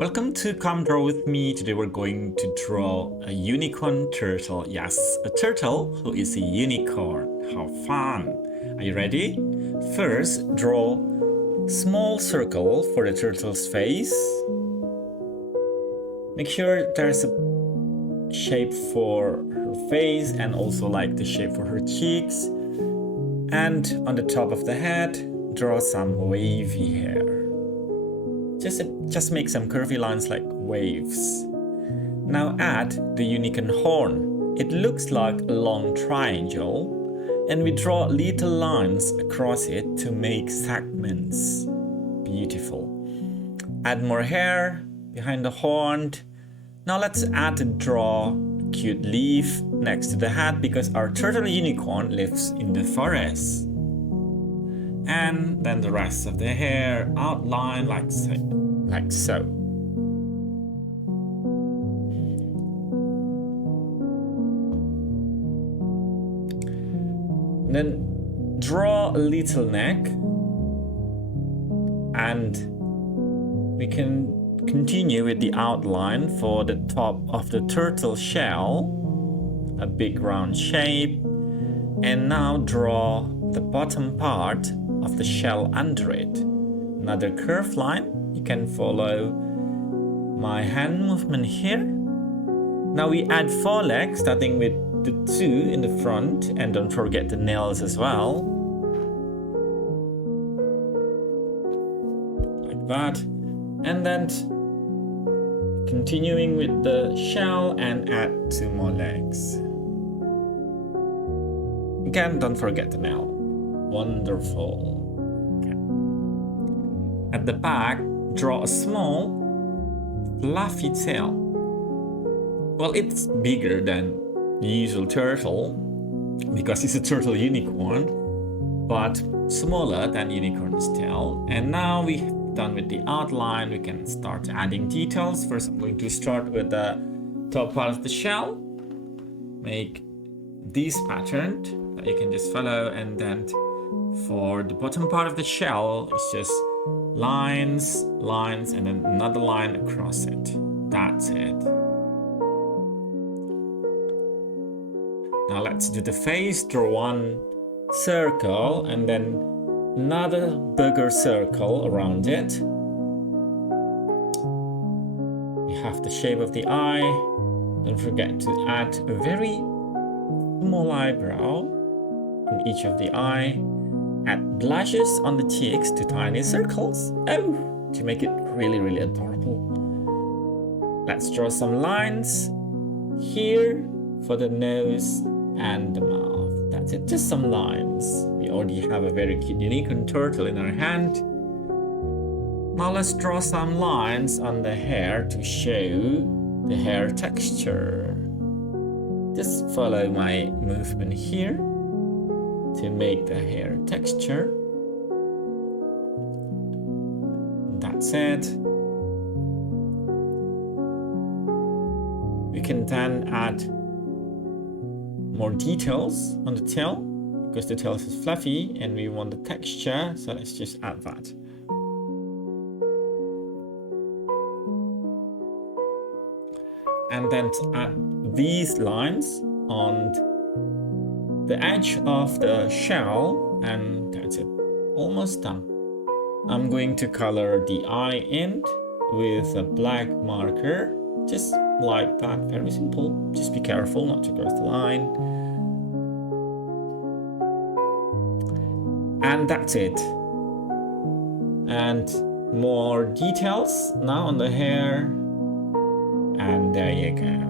Welcome to Come Draw With Me. Today we're going to draw a unicorn turtle. Yes, a turtle who is a unicorn. How fun! Are you ready? First, draw a small circle for the turtle's face. Make sure there's a shape for her face and also like the shape for her cheeks. And on the top of the head, draw some wavy hair. Just make some curvy lines like waves. Now add the unicorn horn. It looks like a long triangle, and we draw little lines across it to make segments. Beautiful. Add more hair behind the horn. Now let's draw a cute leaf next to the head because our turtle unicorn lives in the forest. And then the rest of the hair outline like so. Then draw a little neck, and we can continue with the outline for the top of the turtle shell, a big round shape, and now draw the bottom part of the shell under it. Another curved line. You can follow my hand movement here. Now we add 4 legs, starting with the 2 in the front, and don't forget the nails as well. Like that. And then continuing with the shell and add 2 more legs. Again, don't forget the nail. Wonderful. Okay. At the back, draw a small, fluffy tail. Well, it's bigger than the usual turtle because it's a turtle unicorn, but smaller than unicorn's tail. And now we've done with the outline, we can start adding details. First, I'm going to start with the top part of the shell. Make this pattern that you can just follow, and then for the bottom part of the shell, it's just lines, and then another line across it. That's it. Now let's do the face. Draw 1 circle and then another bigger circle around it. We have the shape of the eye. Don't forget to add a very small eyebrow in each of the eye. Add blushes on the cheeks to tiny circles. Oh, to make it really, really adorable. Let's draw some lines here for the nose and the mouth. That's it, just some lines. We already have a very cute unicorn turtle in our hand. Now let's draw some lines on the hair to show the hair texture. Just follow my movement here to make the hair texture. That's it. We can then add more details on the tail because the tail is fluffy and we want the texture, so let's just add that. And then add these lines on the edge of the shell, and that's it. Almost done. I'm going to color the eye end with a black marker, just like that. Very simple. Just be careful not to cross the line. And that's it. And more details now on the hair. And there you go.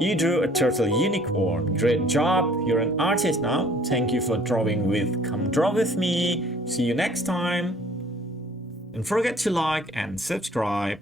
You drew a turtle unicorn. Great job. You're an artist now. Thank you for drawing with Come Draw With Me. See you next time. Don't forget to like and subscribe.